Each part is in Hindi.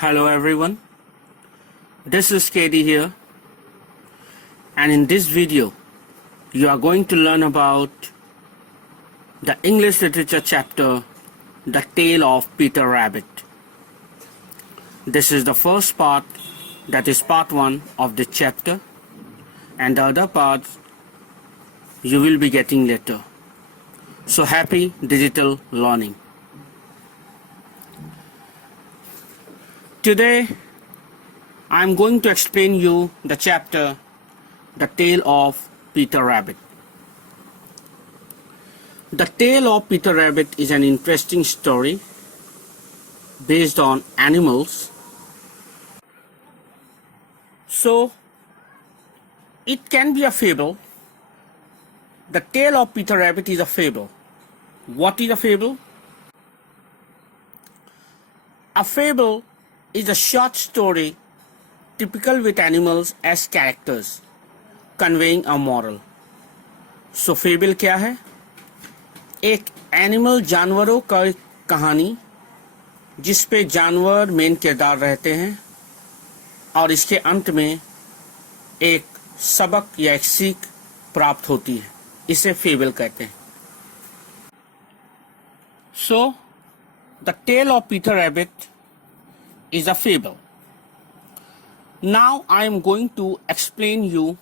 Hello everyone, this is Katie here, and in this video you are going to learn about the English literature chapter The Tale of Peter Rabbit. This is the first part, that is part 1 of the chapter, and the other parts you will be getting later. So happy digital learning. Today I am going to explain you the chapter The Tale of Peter Rabbit. The Tale of Peter Rabbit is an interesting story based on animals. So it can be a fable. The Tale of Peter Rabbit is a fable. What is a fable? A fable is a short story typical with animals as characters, conveying a moral. So fable क्या है? एक एनिमल जानवरों का कहानी जिस पे जानवर मेन किरदार रहते हैं और इसके अंत में एक सबक या एक सीख प्राप्त होती है, इसे फेबल कहते हैं. So the Tale of Peter Rabbit is a fable. Now I am going to explain you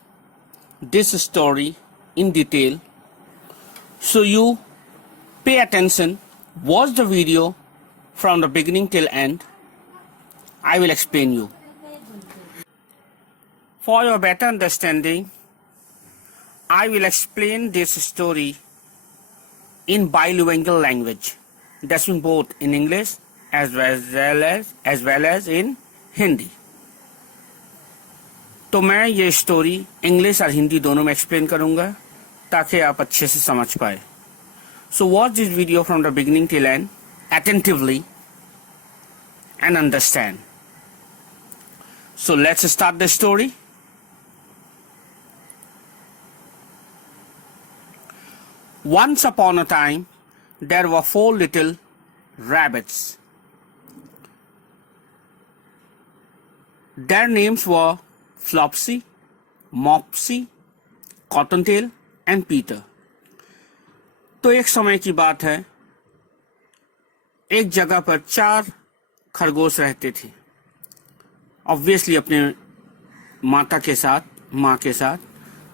this story in detail, so you pay attention, watch the video from the beginning till end. I will explain you. For your better understanding, I will explain this story in bilingual language. That's mean both in English as well as in Hindi. तो मैं ये स्टोरी इंग्लिश और हिंदी दोनों में एक्सप्लेन करूंगा ताकि आप अच्छे से समझ पाए. So watch this video from the beginning till end attentively and understand. So let's start the story. Once upon a time, there were 4 little rabbits. Their names were Flopsy, Mopsy, Cottontail and Peter. तो एक समय की बात है, एक जगह पर 4 खरगोश रहते थे. ऑब्वियसली अपने माँ के साथ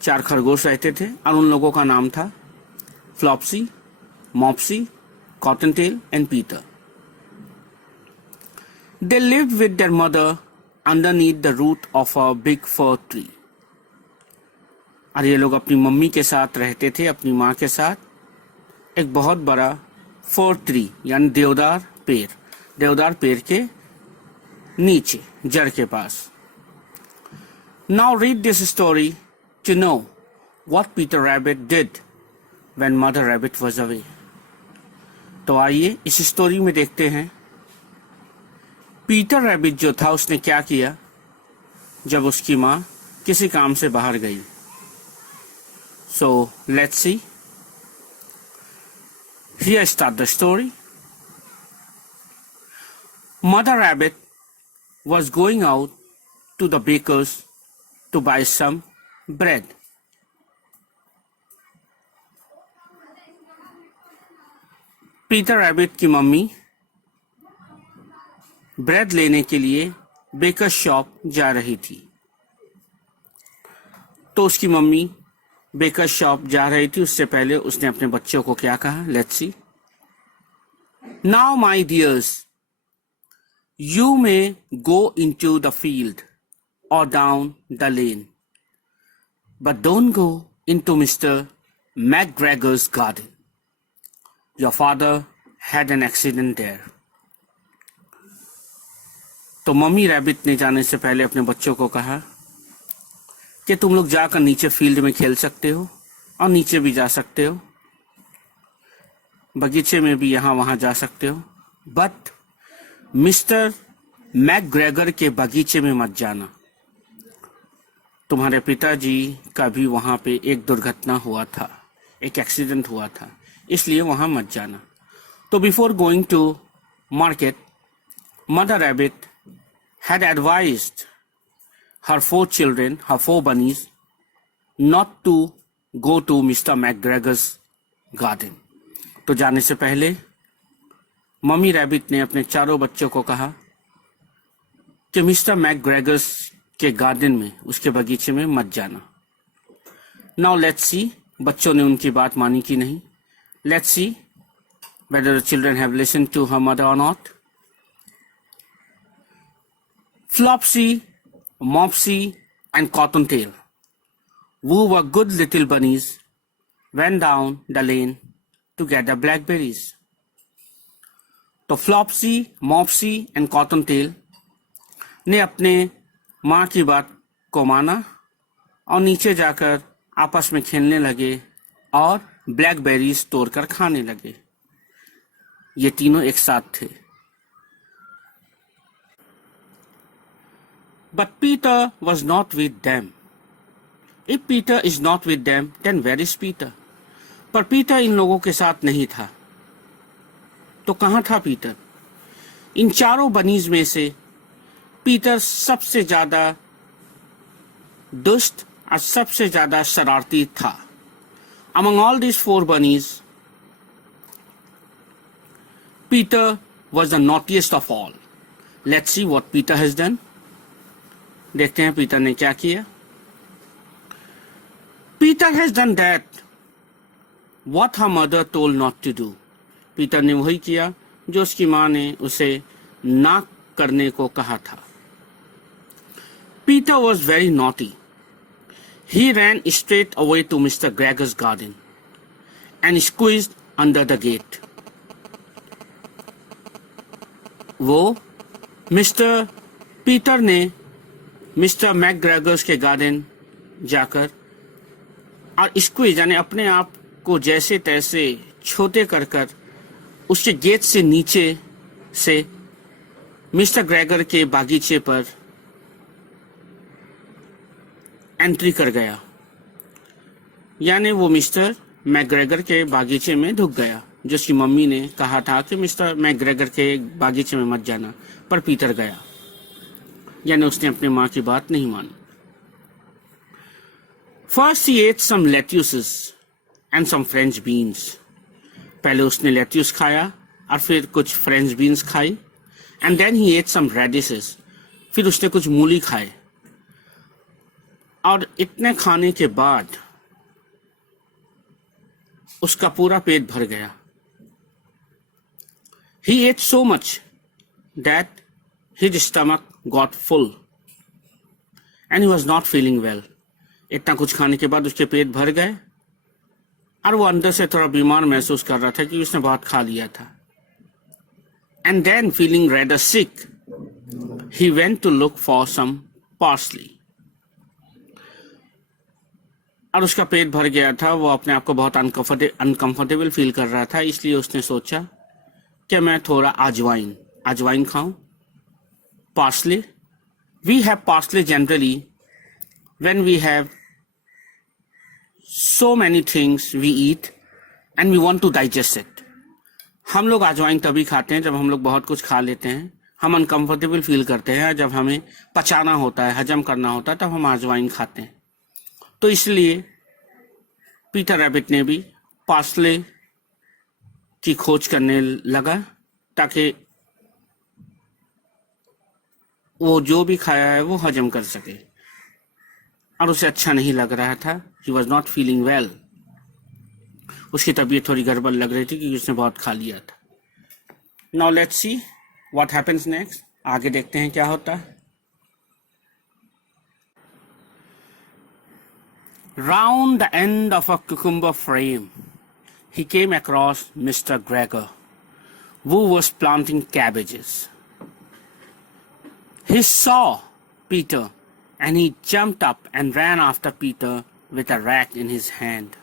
4 खरगोश रहते थे और उन लोगों का नाम था फ्लॉप्सी, मॉप्सी, Cottontail and Peter. They lived with their mother underneath the root of a big fir tree. और ये लोग अपनी मम्मी के साथ रहते थे, अपनी माँ के साथ एक बहुत बड़ा फर ट्री यानी देवदार पेड़ के नीचे, जड़ के पास. Now read this story to know what Peter Rabbit did when Mother Rabbit was away. तो आइए इस स्टोरी में देखते हैं पीटर रैबिट जो था उसने क्या किया जब उसकी माँ किसी काम से बाहर गई. So let's see. Here start the story. Mother rabbit was going out to the baker's to buy some bread. Peter rabbit की मम्मी ब्रेड लेने के लिए बेकर शॉप जा रही थी. तो उसकी मम्मी बेकर शॉप जा रही थी, उससे पहले उसने अपने बच्चों को क्या कहा, let's see. Now my dears, you may go into the field और down the lane, but don't go into Mr McGregor's garden. Your father had an accident there. तो मम्मी रैबिट ने जाने से पहले अपने बच्चों को कहा कि तुम लोग जाकर नीचे फील्ड में खेल सकते हो और नीचे भी जा सकते हो, बगीचे में भी यहाँ वहाँ जा सकते हो, बट मिस्टर मैकग्रेगर के बगीचे में मत जाना. तुम्हारे पिताजी का भी वहाँ पे एक दुर्घटना हुआ था, एक एक्सीडेंट हुआ था, इसलिए वहाँ मत जाना. तो before going to market, Mother Rabbit had advised her 4 children, her 4 bunnies, not to go to Mr. McGregor's garden. तो जाने से पहले मम्मी रैबिट ने अपने चारों बच्चों को कहा कि मिस्टर मैकग्रेगर्स के गार्डन में, उसके बगीचे में मत जाना. नाउ लेट्स सी, बच्चों ने उनकी बात मानी कि नहीं. Let's see whether the children have listened to her mother or not. Flopsy, Mopsy, and Cottontail, who were good little bunnies, went down the lane to get the blackberries. तो फ्लॉप्सी, मॉप्सी एंड कॉटनटेल ने अपने माँ की बात को माना और नीचे जाकर आपस में खेलने लगे और ब्लैकबेरीज तोड़कर खाने लगे. ये तीनों एक साथ थे. But Peter was not with them. If Peter is not with them, then where is Peter? पर पीटर इन लोगों के साथ नहीं था. तो कहाँ था पीटर? इन चारों बनीज में से पीटर सबसे ज्यादा दुष्ट और सबसे ज्यादा शरारती था. Among all these 4 bunnies, Peter was the naughtiest of all. Let's see what Peter has done. देखते हैं पीटर ने क्या किया. Peter has done that what her mother told not to do. Peter ने वही किया जो उसकी माँ ने उसे ना करने को कहा था. Peter was very naughty. He ran straight away to Mr. Gregor's garden and squeezed under the gate. वो मिस्टर पीटर ने मिस्टर मैकग्रेगर्स के गार्डन जाकर और स्क्वीज यानी अपने आप को जैसे तैसे छोटे कर कर उसके गेट से नीचे से मिस्टर ग्रेगर के बागीचे पर एंट्री कर गया. यानी वो मिस्टर मैकग्रेगर के बागीचे में ढुक गया, जो उसकी मम्मी ने कहा था कि मिस्टर मैकग्रेगर के बागीचे में मत जाना, पर पीटर गया. यानी उसने अपनी माँ की बात नहीं मानी. First he ate some lettuces and some French beans. पहले उसने लेट्यूस खाया और फिर कुछ फ्रेंच बीन्स खाई. And then he ate some radishes. फिर उसने कुछ मूली खाए. और इतने खाने के बाद उसका पूरा पेट भर गया. He ate so much that his stomach got full and he was not feeling well. इतना कुछ खाने के बाद उसके पेट भर गए और वो अंदर से थोड़ा बीमार महसूस कर रहा था कि उसने बहुत खा लिया था. And then feeling rather sick, he went to look for some parsley. और उसका पेट भर गया था, वो अपने आप को बहुत अनकंफर्टेबल फील कर रहा था, इसलिए उसने सोचा कि मैं थोड़ा अजवाइन खाऊं. Parsley. We have parsley generally when we have so many things we eat and we want to digest it. हम लोग अजवाइन तभी खाते हैं जब हम लोग बहुत कुछ खा लेते हैं, हम अनकंफर्टेबल फील करते हैं. जब हमें पचाना होता है, हजम करना होता है, तब हम अजवाइन खाते हैं. तो इसलिए पीटर रैबिट ने भी पार्सले की खोज करने लगा ताकि वो जो भी खाया है वो हजम कर सके. और उसे अच्छा नहीं लग रहा था. He was not feeling well. उसकी तबीयत थोड़ी गड़बड़ लग रही थी क्योंकि उसने बहुत खा लिया था. Now let's see what happens next. आगे देखते हैं क्या होता है. Round the end of a cucumber frame, he came across Mr. Gregor, who was planting cabbages. He saw Peter and he jumped up and ran after Peter with a rake in his hand.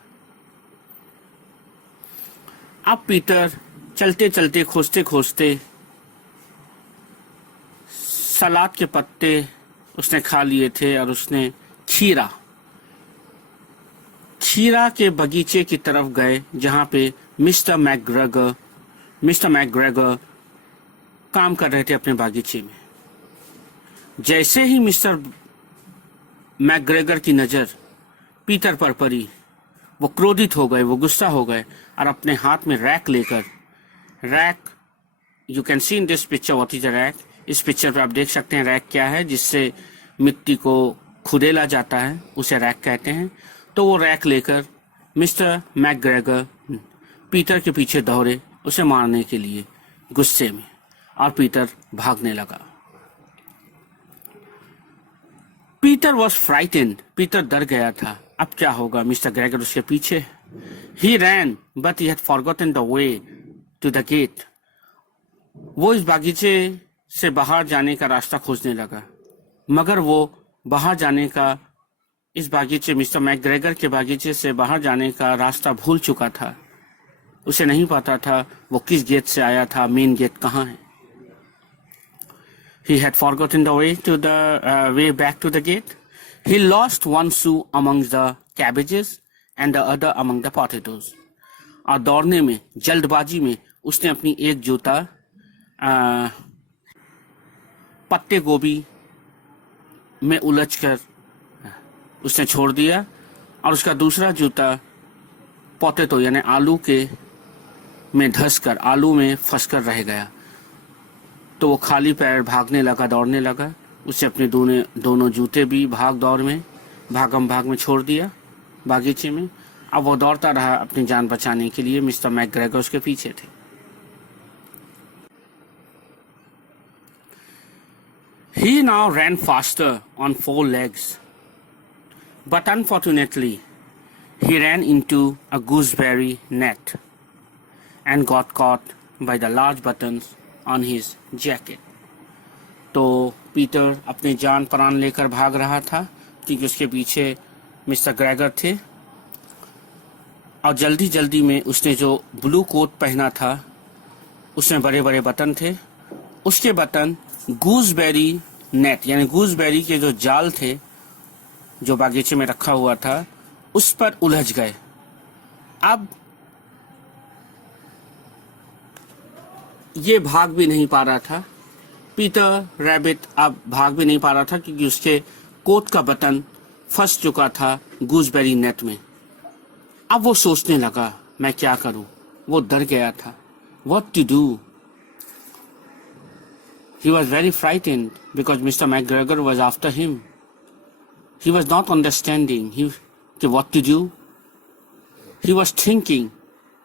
अब पीटर चलते चलते खोजते खोजते सलाद के पत्ते उसने खा लिए थे और उसने खीरा के बगीचे की तरफ गए जहां पे मिस्टर मैकग्रेगर काम कर रहे थे अपने बागीचे में. जैसे ही मिस्टर मैकग्रेगर की नज़र पीटर पर पड़ी, वो क्रोधित हो गए, वो गुस्सा हो गए और अपने हाथ में रैक लेकर, rack, you can see in this picture what is a rack. इस पिक्चर पे आप देख सकते हैं रैक क्या है, जिससे मिट्टी को खुदेला जाता है, उसे रैक कहते हैं। तो वो रैक लेकर मिस्टर मैकग्रेगर पीटर के पीछे दौड़े उसे मारने के लिए गुस्से में, और पीटर भागने लगा। पीटर वॉज फ्राइटेंड, पीटर डर गया था। अब क्या होगा, मिस्टर ग्रेगर उसके पीछे। He ran but he had forgotten the way to the gate. वो इस बागीचे से बाहर जाने का रास्ता खोजने लगा, मगर वो बाहर जाने का, इस बागीचे, मिस्टर मैकग्रेगर के बागीचे से बाहर जाने का रास्ता भूल चुका था। उसे नहीं पता था वो किस गेट से आया था, मेन गेट कहाँ है। He had forgotten the way back to the gate. He lost one shoe among the cabbages and the other among the potatoes. और दौड़ने में, जल्दबाजी में, उसने अपनी एक जूता पत्ते गोभी में उलझकर उसने छोड़ दिया, और उसका दूसरा जूता पोटैटो यानी आलू के में धंसकर, आलू में फंसकर रह गया। तो वो खाली पैर भागने लगा, दौड़ने लगा। उसे अपने दोनों जूते भी भाग में छोड़ दिया बागीचे में। अब वो दौड़ता रहा अपनी जान बचाने के लिए। मिस्टर मैकग्रेगर उसके पीछे थे। He now ran faster on 4 legs, but unfortunately, he ran into a gooseberry net and got caught by the large buttons on his jacket. तो पीटर अपने जान प्राण लेकर भाग रहा था, क्योंकि उसके पीछे मिस्टर ग्रेगर थे, और जल्दी जल्दी में उसने जो ब्लू कोट पहना था उसमें बड़े बड़े बटन थे। उसके बटन गूसबेरी नेट यानी गूसबेरी के जो जाल थे जो बागीचे में रखा हुआ था उस पर उलझ गए। अब ये भाग भी नहीं पा रहा था, पीटर रैबिट अब भाग भी नहीं पा रहा था, क्योंकि उसके कोट का बटन फंस चुका था गूसबेरी नेट में। अब वो सोचने लगा, मैं क्या करूं। वो डर गया था। What to do? He was very frightened because Mr. McGregor was after him. He was not understanding what to do. He was thinking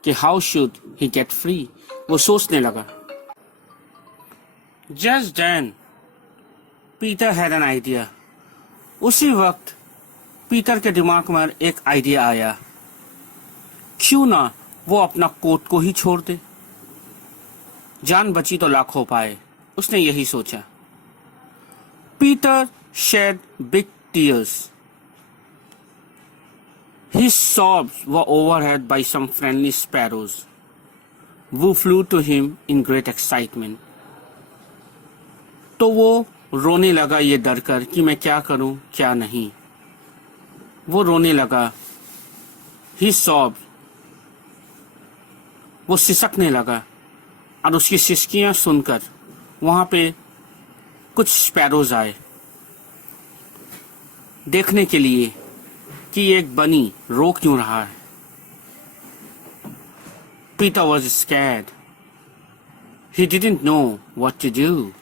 how should he get free. वो सोचने लगा। Just then, Peter had an idea. उसी वक्त पीटर के दिमाग में एक आइडिया आया। क्यों ना वो अपना कोट को ही छोड़ दे, जान बची तो लाखों पाए। उसने यही सोचा। Peter shed big tears. His sobs were overheard by some friendly sparrows, who flew to him in great excitement. तो वो रोने लगा ये डर कर कि मैं क्या करूं क्या नहीं। वो रोने लगा। His sobs, वो सिसकने लगा, और उसकी सिसकियां सुनकर वहां पे कुछ स्पैरोज आए देखने के लिए कि एक बनी रो क्यों रहा है। Peter was scared. He didn't know what to do.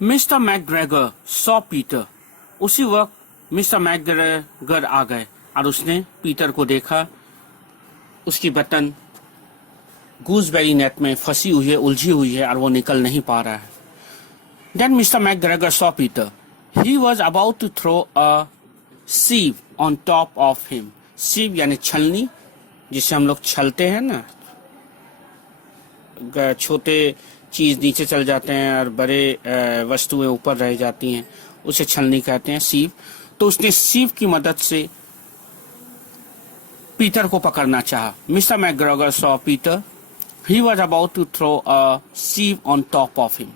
Mister McGregor saw Peter. उसी वक्त मिस्टर मैकग्रेगर आ गए और उसने पीटर को देखा। उसकी बटन गूसबेरी नेट में फंसी हुई है, उलझी हुई है, और वो निकल नहीं पा रहा है। Then Mr McGregor saw Peter. He was about to throw a sieve on top of him. Sieve यानी छलनी, जिससे हम लोग छलते हैं ना, छोटे चीज नीचे चल जाते हैं और बड़े वस्तुएं ऊपर रह जाती हैं, उसे छलनी कहते हैं, सीव। तो उसने सीव की मदद से पीटर को पकड़ना चाहा। Mr McGregor saw Peter. He was about to throw a sieve on top of him,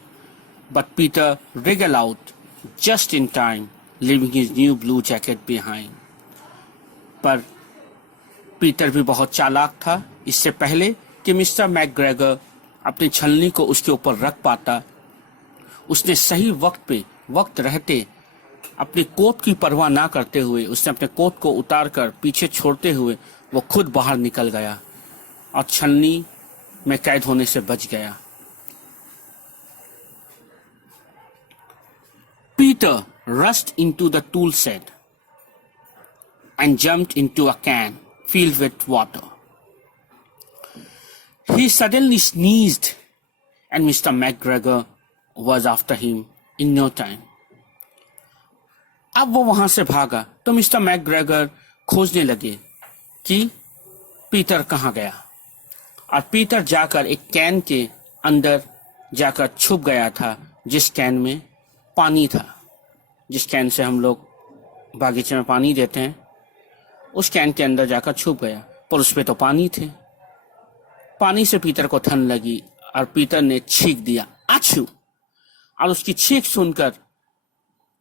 but Peter wriggled out just in time leaving his new blue jacket behind. पर पीटर भी बहुत चालाक था. इससे पहले कि मिस्टर मैकग्रेगर अपनी छलनी को उसके ऊपर रख पाता, उसने सही वक्त पे, वक्त रहते, अपनी कोट की परवाह ना करते हुए उसने अपने कोट को उतारकर पीछे छोड़ते हुए वो खुद बाहर निकल गया और छलनी में कैद होने से बच गया. Peter rushed into the tool shed and jumped into a can filled with water. He suddenly sneezed and Mr. McGregor was after him in no time. अब वो वहां से भागा तो मिस्टर मैकग्रेगर खोजने लगे कि पीटर कहाँ गया, और पीटर जाकर एक कैन के अंदर जाकर छुप गया था, जिस कैन में पानी था. जिस कैन से हम लोग बागीचे में पानी देते हैं, उस कैन के अंदर जाकर छुप गया, पर उस पे तो पानी थे. पानी से पीटर को ठंड लगी और पीटर ने छींक दिया, आछू. और उसकी छींक सुनकर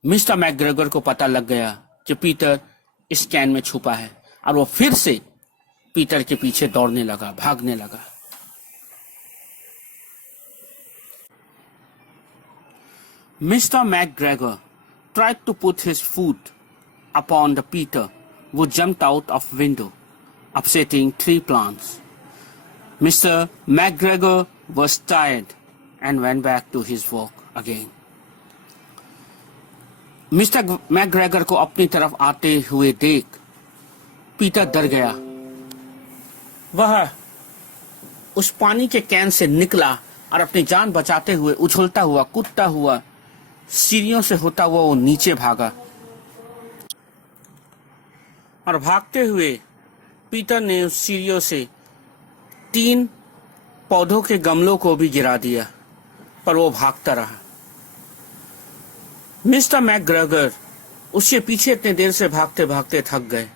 मिस्टर मैकग्रेगर को पता लग गया कि पीटर इस कैन में छुपा है, और वो फिर से पीटर के पीछे दौड़ने लगा, भागने लगा. Mr. McGregor tried to put his foot upon the Peter, who jumped out of window, upsetting 3 plants. Mr. McGregor was tired and went back to his work again. Mister McGregor को अपनी तरफ आते हुए देख पीटर डर गया. वह उस पानी के कैन से निकला और अपनी जान बचाते हुए उछलता हुआ, कूदता हुआ, सीढ़ियों से होता हुआ वो नीचे भागा. और भागते हुए पीटर ने उस सीढ़ियों से 3 पौधों के गमलों को भी गिरा दिया, पर वो भागता रहा. मिस्टर मैकग्रेगर उसके पीछे इतने देर से भागते भागते थक गए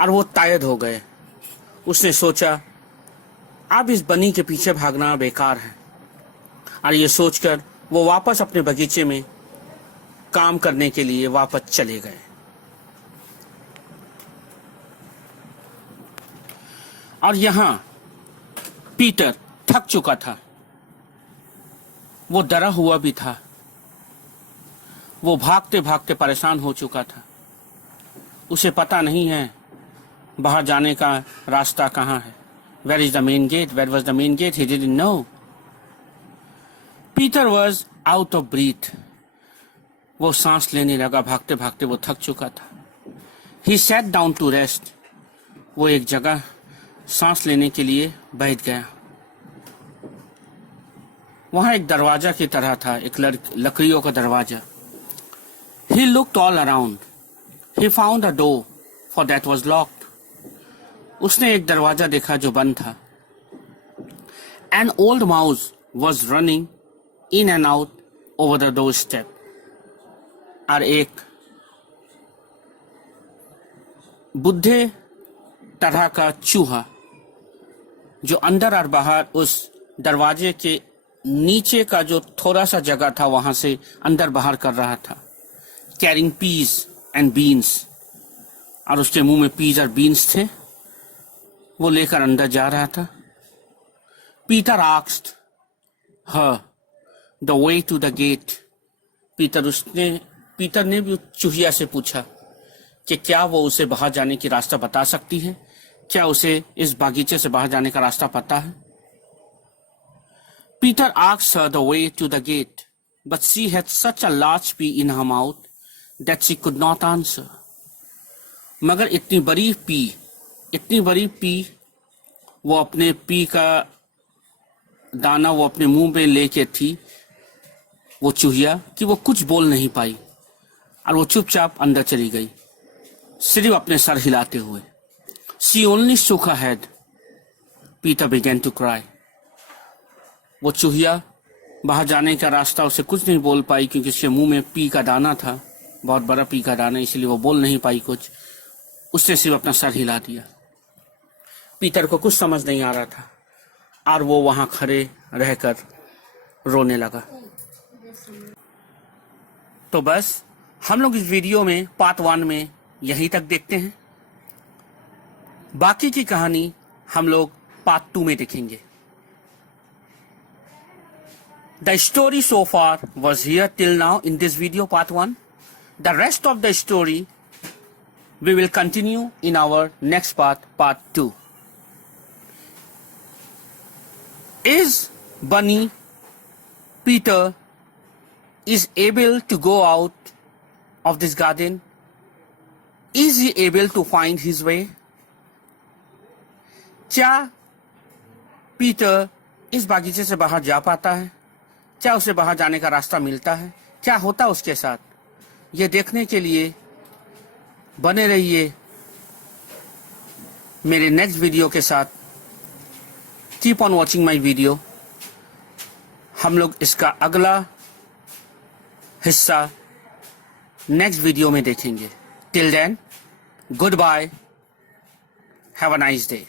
और वो टायर्ड हो गए. उसने सोचा अब इस बनी के पीछे भागना बेकार है, और ये सोचकर वो वापस अपने बगीचे में काम करने के लिए वापस चले गए. और यहां पीटर थक चुका था, वो डरा हुआ भी था, वो भागते भागते परेशान हो चुका था. उसे पता नहीं है बाहर जाने का रास्ता कहाँ है. Where is the main gate? Where was the main gate? He didn't know. Peter was out of breath. वो सांस लेने लगा, भागते भागते वो थक चुका था. He sat down to rest. वो एक जगह सांस लेने के लिए बैठ गया. वहां एक दरवाजा की तरह था, एक लकड़ियों का दरवाजा. He looked all around. He found a door, for that was locked. उसने एक दरवाजा देखा जो बंद था. An old mouse was running in and out over the doorstep. और एक बुढ़े तरह का चूहा जो अंदर और बाहर उस दरवाजे के नीचे का जो थोड़ा सा जगह था वहां से अंदर बाहर कर रहा था. Carrying peas and beans. और उसके मुंह में पीज और बीन्स थे, वो लेकर अंदर जा रहा था. Peter asked her the way to the gate. Peter ने भी चूहिया से पूछा कि क्या वो उसे बाहर जाने की रास्ता बता सकती है, क्या उसे इस बागीचे से बाहर जाने का रास्ता पता है. Peter asked her the way to the gate, but she had such a large pea in her mouth that she could not answer. मगर इतनी बड़ी पी वो अपने पी का दाना वो अपने मुंह में लेके थी, वो चूहिया, कि वो कुछ बोल नहीं पाई और वो चुपचाप अंदर चली गई, सिर्फ अपने सर हिलाते हुए. She only shook her head. Peter began to cry. वो चूहिया बाहर जाने का रास्ता उसे कुछ नहीं बोल पाई, क्योंकि उसके मुंह में पी का दाना था, बहुत बड़ा पी का दाना, इसलिए वो बोल नहीं पाई कुछ. उसने सिर्फ अपना सर हिला दिया. पीटर को कुछ समझ नहीं आ रहा था और वो वहां खड़े रहकर रोने लगा. तो बस हम लोग इस वीडियो में पार्ट 1 में यहीं तक देखते हैं। बाकी की कहानी हम लोग पार्ट 2 में देखेंगे। The story so far was here till now in this video part 1. The rest of the story we will continue in our next part 2. Is Bunny Peter is able to go out of this garden? Is he able to find his way? क्या पीटर इस बागीचे से बाहर जा पाता है? क्या उसे बाहर जाने का रास्ता मिलता है? क्या होता उसके साथ? ये देखने के लिए बने रहिए मेरे नेक्स्ट वीडियो के साथ। Keep on watching my video. हम लोग इसका अगला हिस्सा नेक्स्ट वीडियो में देखेंगे। Till then, good bye, have a nice day.